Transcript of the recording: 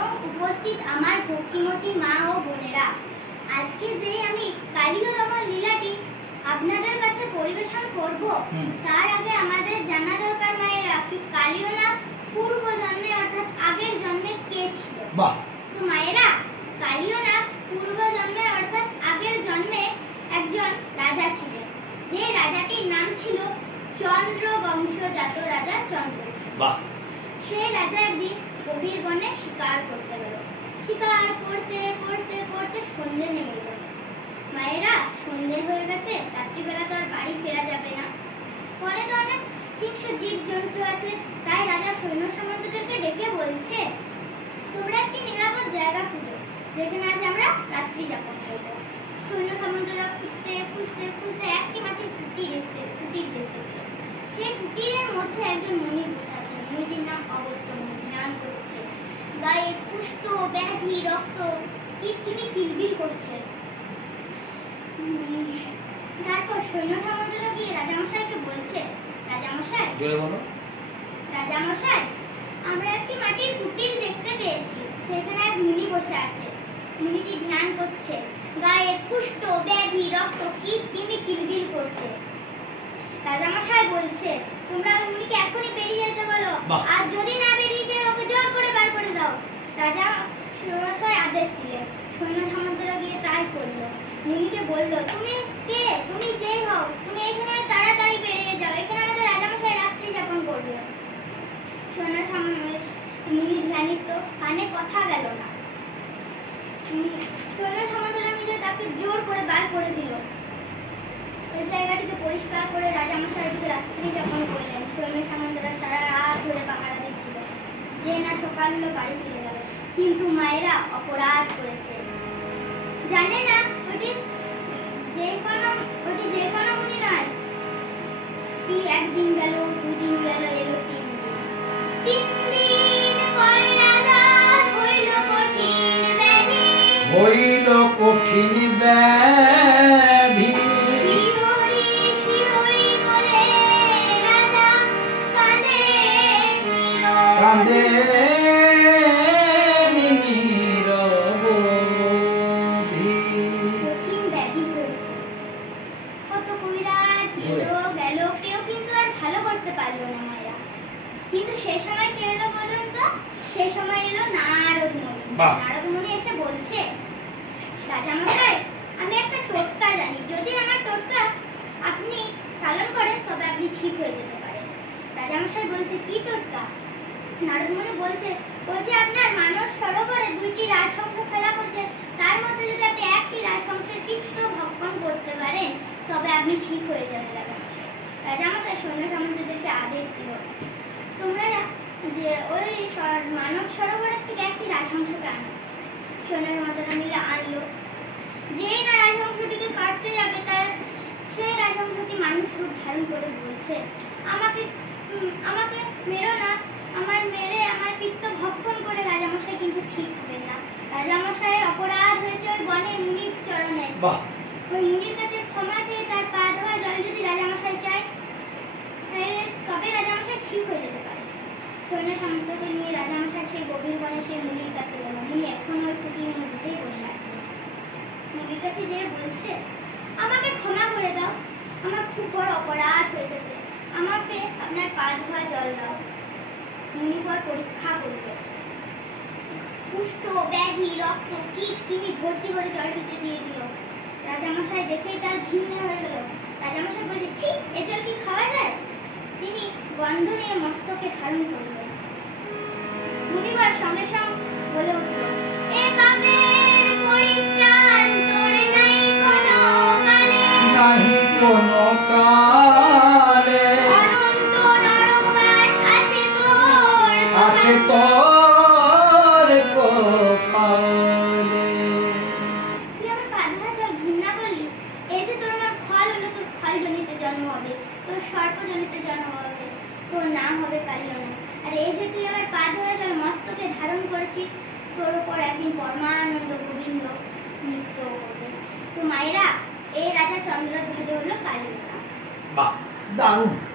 এবং উপস্থিত আমার ভক্তিমতী মা ও বোনেরা, আজকে যে আমি কালীয় দমন লীলাটি আপনাদের কাছে পরিবেশন করব, তার আগে আমাদের জানা দরকার মায়েরা কি কালীয় নাগ পূর্ব জন্মে অর্থাৎ আগের জন্মে কে ছিল। তো মায়েরা, কালীয় নাগ পূর্ব জন্মে অর্থাৎ আগের জন্মে একজন রাজা ছিলেন, যে রাজাটির নাম ছিল চন্দ্র বংশজাত রাজা চন্দ্রধ্বজ। সেই রাজা একদিন গভীর বনে শিকার করতে গেল। শিকার করতে করতে করতে সন্ধ্যে নেমে গেল। মায়েরা, সন্ধ্যে হয়ে গেছে, রাত্রিবেলা তো আর বাড়ি ফেরা যাবে না। বনে তো অনেক হিংস্র জীব জন্তু আছে, তাই রাজা সৈন্য সামন্তদেরকে ডেকে বলছে, তোমরা একটি নিরাপদ জায়গা খুঁজো যেখানে আজ আমরা রাত্রি যাপন করব। সৈন্য সামন্তরা খুঁজতে খুঁজতে খুঁজতে একটি মাটির কুটির দেখতে পেল। সেই কুটিরের মধ্যে একজন মুনি বসে আছে। মুনিটির নাম অগস্ত্য মুনি, ধ্যান করছে। গায়ে কুষ্ঠ, ব্যাধি, রক্ত কিটকিনি কিলবিল করছে। তারপর সৈন্য সামন্তরা গিয়ে রাজামশাইকে বলছে, রাজামশাই, জোরে বলো। রাজামশাই, আমরা একটি মাটির কুটির দেখতে পেয়েছি, সেখানে এক মুনি বসে আছে। মুনিটি ধ্যান করছে, গায়ে কুষ্ঠ, ব্যাধি, রক্ত কিটকিনি কিলবিল করছে। রাজামশাই বলছে, তোমরা ওই মুনিকে এখনই বেরিয়ে যেতে বলো, আর যদি না বেরিয়ে যায় ওকে জোর করে বার করে দাও। রাজা মশাই আদেশ দিলেন। সৈন্য সামন্তরা গিয়ে তাই করলো। মুনিকে বলল, তুমি কে? তুমি যেই হও, তুমি এখানে তাড়াতাড়ি বেরিয়ে যাও, এখানে আমাদের রাজামশাই রাত্রি যাপন করবে। সৈন্য মুনি ধ্যানিত, কানে কথা গেল না। সৈন্য সামন্তরা মিলে তাকে জোর করে বার করে দিল। ওই জায়গাটিকে পরিষ্কার করে রাজামশাই রাত্রি যাপন করলেন। সৈন্য সামন্তরা সারা রাত ধরে পাহারা দিচ্ছিল, যে না সকাল হলো বাড়ি ফিরে গেল। কিন্তু মায়েরা অপরাধ করেছে, জানে না ওটি যে কোনো মুনি নয়। একদিন গেল, দুদিন গেল, এলো তিন দিন পরে রাজা হইল কঠিন ব্যাধি। শ্রীহরি বলে রাজা কাঁদে কঠিন ব্যাধি হয়েছে। কত কবিরাজ এলো গেল, কেউ কিন্তু আর ভালো করতে পারলো না মায়েরা। কিন্তু সে সময় কে এলো বলুন তো? সে সময় এলো নারদ মুনি। নারদ মুনি এসে বলছে, রাজামশাই, আমি একটা টোটকা জানি, যদি আমার টোটকা আপনি পালন করেন তবে আপনি ঠিক হয়ে যেতে পারেন। রাজামশাই বলছে, কি টোটকা? নারদ মুনি বলছে, আপনার মানস সরোবরে দুইটি রাজহংস খেলা করছে, তার মধ্যে যদি আপনি একটি রাজহংসের পিত্ত ভক্ষণ করতে পারেন তবে আপনি ঠিক হয়ে যাবেন। রাজামশাই সৈন্য সামন্তদেরকে আদেশ দিল, তোমরা যে ওই মানব সরোবরের থেকে একটি রাজহংসকে আনো। সৈন্য সামন্তরা মিলে আনলো। যেই না রাজহংসটিকে কাটতে যাবে, তার সেই রাজহংসটি মানুষ রূপ ধারণ করে বলছে, আমাকে মেরো না, আমার মেরে আমার পিত্ত ভক্ষণ করে রাজামশাই কিন্তু ঠিক হবে না। রাজামশাইয়ের অপরাধ হয়েছে ওই বনে মুনির চরণে। ওই মুনির কাছে ক্ষমা চেয়ে তার পা ধোয়া জল যদি রাজামশাই চায়, তবে রাজামশাই ঠিক হয়ে যেতে পারে। সৈন্য সামন্তকে নিয়ে রাজামশাই সেই গভীর বনে সেই মুনির কাছে গেল। মুনি এখনো ওই কুটির মধ্যেই বসে আছে। মুনির কাছে যেয়ে বলছে, আমাকে ক্ষমা করে দাও, আমার খুব বড় অপরাধ হয়ে গেছে, আমাকে আপনার পা ধোয়া জল দাও। মুনি পর পরীক্ষা করবে, কুষ্ঠ, ব্যাধি, রক্ত কিটকিনি ভর্তি করে জলটিতে দিয়ে দিল। রাজামশাই দেখেই তার ঘৃণা হয়ে গেল। রাজামশাই বলছে, ছি, এ জল কি খাওয়া যায়? তিনি গন্ধ নিয়ে মস্তকে ধারণ করলেন। মুনিবার সঙ্গে সঙ্গে বলে উঠল, এ পাপের পরিত্রাণ তোর নাই কোনো কালে, অনন্ত নরকবাস আছে তোর কপালে। তুই আমার পা ধোয়া জল ঘৃণা করলি, এই যে তোর আমার খল হলো, তোর খল জনিতে জন্ম হবে, তোর সর্প জনিতে জন্ম হবে, তোর নাম হবে কালীয় নাগ। আর এই যে তুই আমার পা ধোয়া জল মস্তকে ধারণ করেছিস, তোর উপর একদিন পরমানন্দ গোবিন্দ নৃত্য করবে। তো মায়েরা, এই রাজা চন্দ্রধ্বজ হলো কালীয় নাগ। দারুণ।